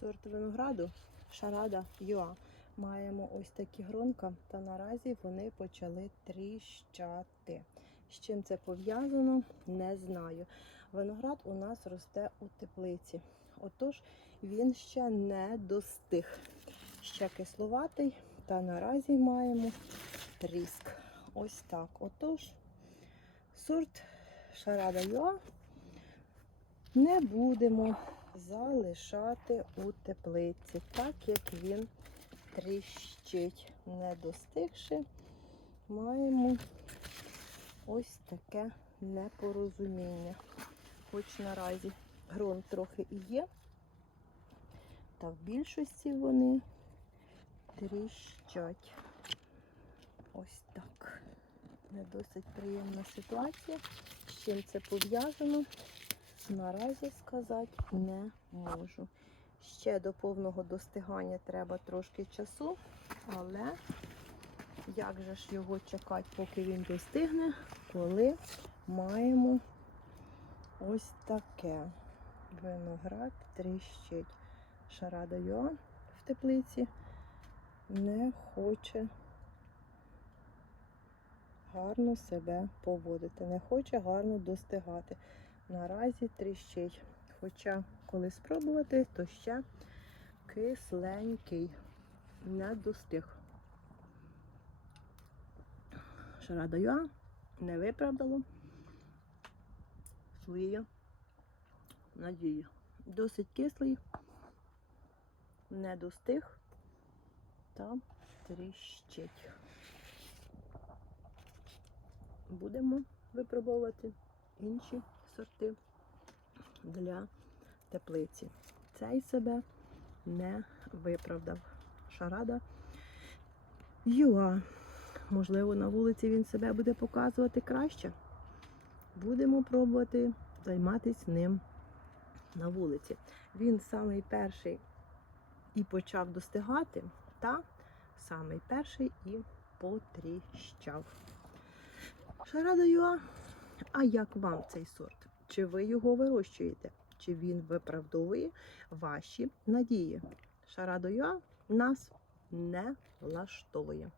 сорт винограду Шарада Юа. Маємо ось такі гронка, та наразі вони почали тріщати. З чим це пов'язано, не знаю. Виноград у нас росте у теплиці. Отож, він ще не достиг. Ще кисловатий, та наразі маємо тріск. Ось так. Отож, сорт Шарада Юа не будемо залишати у теплиці, так як він тріщить. Не достигши, маємо ось таке непорозуміння. Хоч наразі ґрунт трохи і є, та в більшості вони тріщать. Ось так. Не досить приємна ситуація. З чим це пов'язано? Наразі сказати не можу. Ще до повного достигання треба трошки часу, але як же ж його чекати, поки він достигне, коли маємо ось таке. Виноград тріщить. Шарада Йоа в теплиці не хоче гарно себе поводити, не хоче гарно достигати. Наразі тріщить. Хоча, коли спробувати, то ще кисленький, не достиг. Шарада Юа не виправдало свої надії. Досить кислий, не достиг та тріщить. Будемо випробовувати інші сорти для теплиці. Цей себе не виправдав. Шарада Юа. Можливо, на вулиці він себе буде показувати краще. Будемо пробувати займатися ним на вулиці. Він самий перший і почав достигати, та самий перший і потріщав. Шарада Юа. А як вам цей сорт? Чи ви його вирощуєте? Чи він виправдовує ваші надії? Шарадо.юа нас не влаштовує.